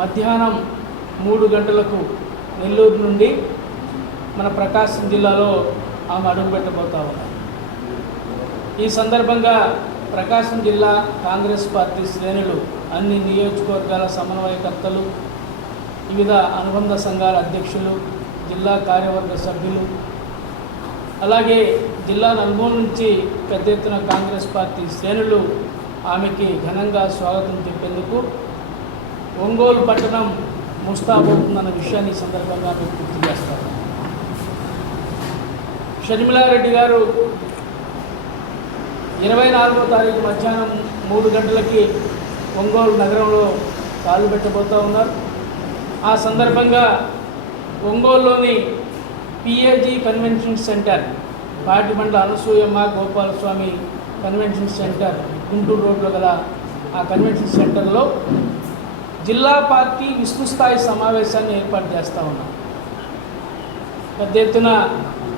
మధ్యాహ్నం 3 గంటలకు నెల్లూరు నుండి మన ప్రకాశం జిల్లాలో ఆమె అడుగుపెట్టబోతా ఉన్నారు. ఈ సందర్భంగా ప్రకాశం జిల్లా కాంగ్రెస్ పార్టీ శ్రేణులు, అన్ని నియోజకవర్గాల సమన్వయకర్తలు, వివిధ అనుబంధ సంఘాల అధ్యక్షులు, జిల్లా కార్యవర్గ సభ్యులు, అలాగే జిల్లా నలుమూల నుంచి పెద్ద ఎత్తున కాంగ్రెస్ పార్టీ శ్రేణులు ఆమెకి ఘనంగా స్వాగతం చెప్పేందుకు ఒంగోలు పట్టణం ముస్తాబవుతుందన్న విషయాన్ని ఈ సందర్భంగా మేము గుర్తు చేస్తాము. షర్మిలారెడ్డి గారు 24వ తారీఖు మధ్యాహ్నం 3 గంటలకి ఒంగోలు నగరంలో కాలు పెట్టబోతూ ఉన్నారు. ఆ సందర్భంగా ఒంగోలులోని PAG convention centre, Patibandla Anasuyamma Gopalaswamy convention centre, Guntur రోడ్లో గల ఆ కన్వెన్షన్ సెంటర్లో జిల్లా పార్టీ విస్తృతస్థాయి సమావేశాన్ని ఏర్పాటు చేస్తూ ఉన్నాం. పెద్ద ఎత్తున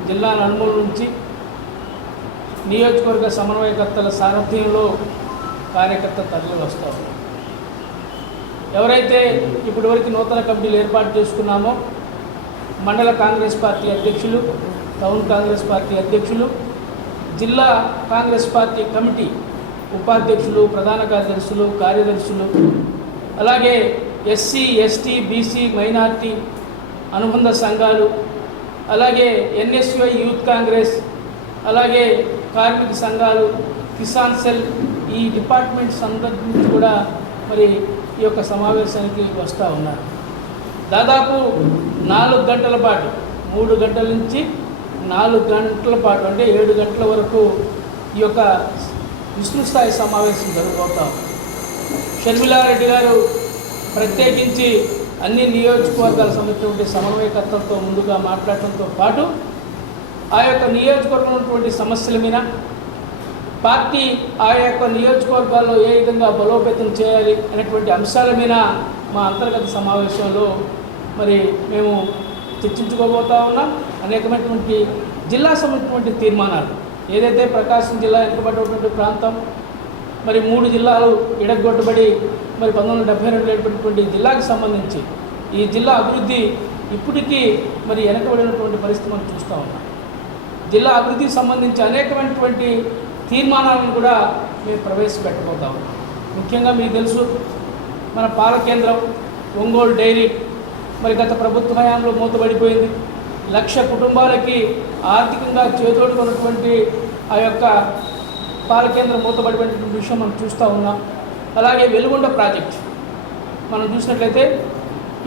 జిల్లా నలుమూల నుంచి నియోజకవర్గ సమన్వయకర్తల సారథ్యంలో కార్యకర్త తరలి వస్తారు. ఎవరైతే ఇప్పటివరకు నూతన కమిటీలు ఏర్పాటు చేసుకున్నామో, మండల కాంగ్రెస్ పార్టీ అధ్యక్షులు, టౌన్ కాంగ్రెస్ పార్టీ అధ్యక్షులు, జిల్లా కాంగ్రెస్ పార్టీ కమిటీ ఉపాధ్యక్షులు, ప్రధాన కార్యదర్శులు, కార్యదర్శులు, అలాగే ఎస్సీ, ఎస్టీ, బీసీ, మైనార్టీ అనుబంధ సంఘాలు, అలాగే ఎన్ఎస్యుఐ యూత్ కాంగ్రెస్, అలాగే కార్మిక సంఘాలు, కిసాన్ సెల్, ఈ డిపార్ట్మెంట్స్ అందరి నుంచి కూడా మరి ఈ యొక్క సమావేశానికి వస్తూ ఉన్నారు. దాదాపు 4 గంటల పాటు, 3 గంటల నుంచి 4 గంటల పాటు, అంటే 7 గంటల వరకు ఈ యొక్క విస్తృత స్థాయి సమావేశం జరగబోతాం. షర్మిలారెడ్డి గారు ప్రత్యేకించి అన్ని నియోజకవర్గాల సంబంధించినటువంటి సమన్వయకర్తలతో ముందుగా మాట్లాడటంతో పాటు ఆ యొక్క నియోజకవర్గంలో ఉన్నటువంటి సమస్యల మీద, పార్టీ ఆ యొక్క నియోజకవర్గాల్లో ఏ విధంగా బలోపేతం చేయాలి అనేటువంటి అంశాల మీద మా అంతర్గత సమావేశంలో మరి మేము చర్చించుకోబోతా ఉన్నాం. అనేకమైనటువంటి జిల్లా సంబంధించినటువంటి తీర్మానాలు, ఏదైతే ప్రకాశం జిల్లా వెనుకబడినటువంటి ప్రాంతం, మరి 3 జిల్లాలు ఇడగొట్టబడి మరి 1972 ఏర్పడినటువంటి జిల్లాకు సంబంధించి ఈ జిల్లా అభివృద్ధి ఇప్పటికీ మరి వెనకబడినటువంటి పరిస్థితి మనం చూస్తూ ఉన్నాం. జిల్లా అభివృద్ధికి సంబంధించి అనేకమైనటువంటి తీర్మానాలను కూడా మేము ప్రవేశపెట్టబోతాం. ముఖ్యంగా మీకు తెలుసు, మన పాల కేంద్రం ఒంగోలు డైరీ మరి గత ప్రభుత్వ హయాంలో మూతబడిపోయింది. 1,00,000 కుటుంబాలకి ఆర్థికంగా చేదోడుకున్నటువంటి ఆ యొక్క పాల కేంద్రం మూతబడిపోయినటువంటి విషయం మనం చూస్తూ ఉన్నాం. అలాగే వెలుగొండ ప్రాజెక్ట్ మనం చూసినట్లయితే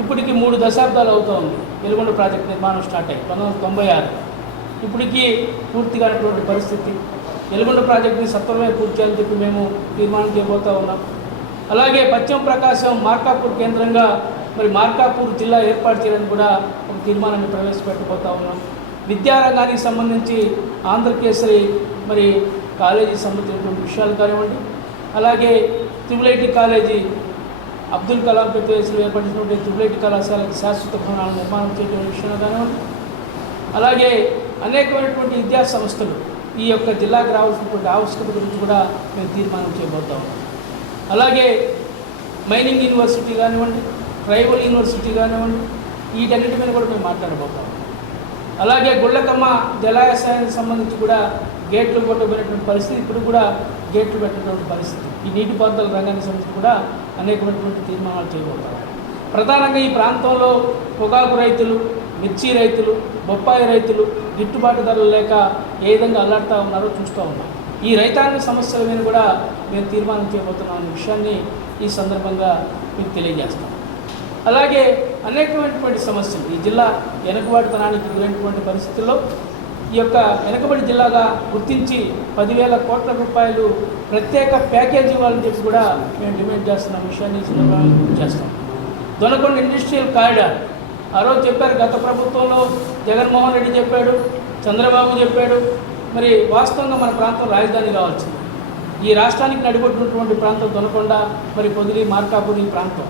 ఇప్పటికి 3 దశాబ్దాలు అవుతూ ఉంది. వెలుగొండ ప్రాజెక్ట్ నిర్మాణం స్టార్ట్ అయ్యి 1996, ఇప్పటికీ పూర్తిగానటువంటి పరిస్థితి. వెలుగొండ ప్రాజెక్టుని సత్వరమే పూర్తి చేయాలని చెప్పి మేము తీర్మానం చేయబోతూ ఉన్నాం. అలాగే పశ్చిమ ప్రకాశం మార్కాపూర్ కేంద్రంగా మరి మార్కాపూర్ జిల్లా ఏర్పాటు చేయడానికి కూడా ఒక తీర్మానాన్ని ప్రవేశపెట్టబోతూ ఉన్నాం. విద్యారంగానికి సంబంధించి ఆంధ్రకేసరి మరి కాలేజీ సంబంధించినటువంటి విషయాలు కానివ్వండి, అలాగే త్రిపుల్ కాలేజీ అబ్దుల్ కలాం పెద్ద వయసులో ఏర్పడినటువంటి త్రిపుల్ కళాశాలకు శాశ్వత భవనాలను నిర్మాణం చేయడం విషయంలో కానివ్వండి, అలాగే అనేకమైనటువంటి విద్యా సంస్థలు ఈ యొక్క జిల్లాకు రావాల్సినటువంటి ఆవశ్యకత గురించి కూడా మేము తీర్మానం చేయబోతాం. అలాగే మైనింగ్ యూనివర్సిటీ కానివ్వండి, ట్రైబల్ యూనివర్సిటీ కానివ్వండి, వీటన్నిటి మీద కూడా మేము మాట్లాడబోతాం. అలాగే గుళ్ళకమ్మ జలాశయానికి సంబంధించి కూడా గేట్లు కొట్టబోయినటువంటి పరిస్థితి, ఇప్పుడు కూడా గేట్లు పెట్టినటువంటి పరిస్థితి. ఈ నీటిపారుదల రంగానికి సంబంధించి కూడా అనేకమైనటువంటి తీర్మానాలు చేయబోతాం. ప్రధానంగా ఈ ప్రాంతంలో పొగాకు రైతులు, మిర్చి రైతులు, బొప్పాయి రైతులు గిట్టుబాటు ధరలు లేక ఏ విధంగా అల్లాడుతూ ఉన్నారో చూస్తూ ఉన్నాం. ఈ రైతాంగ సమస్యల మీద కూడా మేము తీర్మానం చేయబోతున్నాం అనే విషయాన్ని ఈ సందర్భంగా మీకు తెలియజేస్తాం. అలాగే అనేకమైనటువంటి సమస్యలు, ఈ జిల్లా వెనుకబాటుతనానికి గురైనటువంటి పరిస్థితుల్లో ఈ యొక్క వెనుకబడి జిల్లాగా గుర్తించి 10,000 కోట్ల రూపాయలు ప్రత్యేక ప్యాకేజీ ఇవ్వాలని చెప్పి కూడా మేము డిమాండ్ చేస్తున్న విషయాన్ని ఈ సందర్భంగా గుర్తు చేస్తాం. దొనకొండ ఇండస్ట్రియల్ కారిడార్ ఆ రోజు చెప్పారు, గత ప్రభుత్వంలో జగన్మోహన్ రెడ్డి చెప్పాడు, చంద్రబాబు చెప్పాడు. మరి వాస్తవంగా మన ప్రాంతం రాజధాని కావాల్సింది. ఈ రాష్ట్రానికి నడిపొట్టినటువంటి ప్రాంతం దొనకొండ, మరి పొదిలి, మార్కాపూర్ ఈ ప్రాంతం.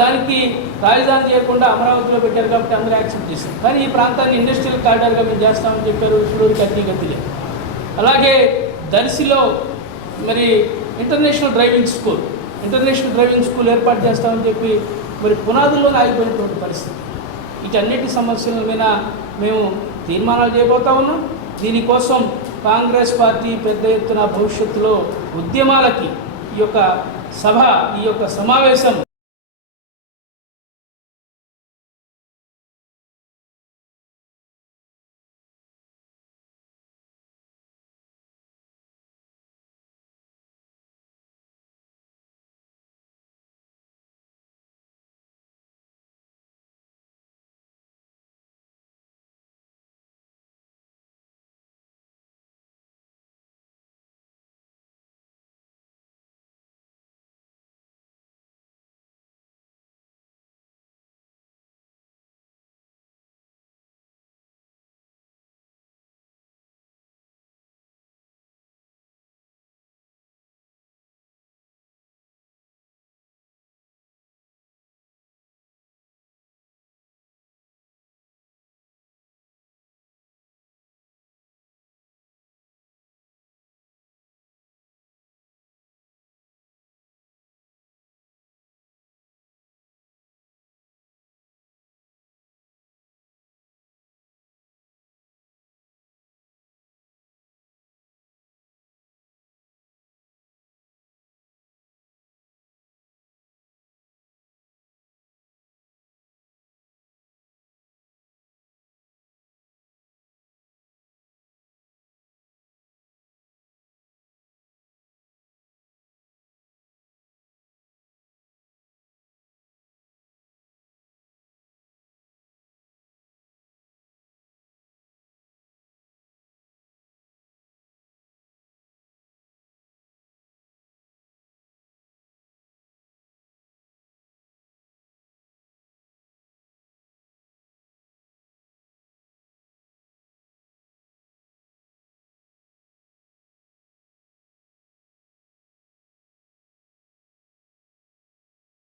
దానికి రాజధాని చేయకుండా అమరావతిలో పెట్టారు కాబట్టి అందరూ యాక్సెప్ట్ చేశారు. కానీ ఈ ప్రాంతాన్ని ఇండస్ట్రియల్ కారిడార్గా మేము చేస్తామని చెప్పారు, ఇప్పుడు గతి లేదు. అలాగే దర్శిలో మరి ఇంటర్నేషనల్ డ్రైవింగ్ స్కూల్ ఏర్పాటు చేస్తామని చెప్పి మరి పునాదుల్లోనే ఆగిపోయినటువంటి పరిస్థితి. వీటన్నిటి సమస్యల మీద మేము తీర్మానాలు చేయబోతా ఉన్నాం. దీనికోసం కాంగ్రెస్ పార్టీ పెద్ద ఎత్తున భవిష్యత్తులో ఉద్యమాలకి ఈ యొక్క సభ, ఈ యొక్క సమావేశం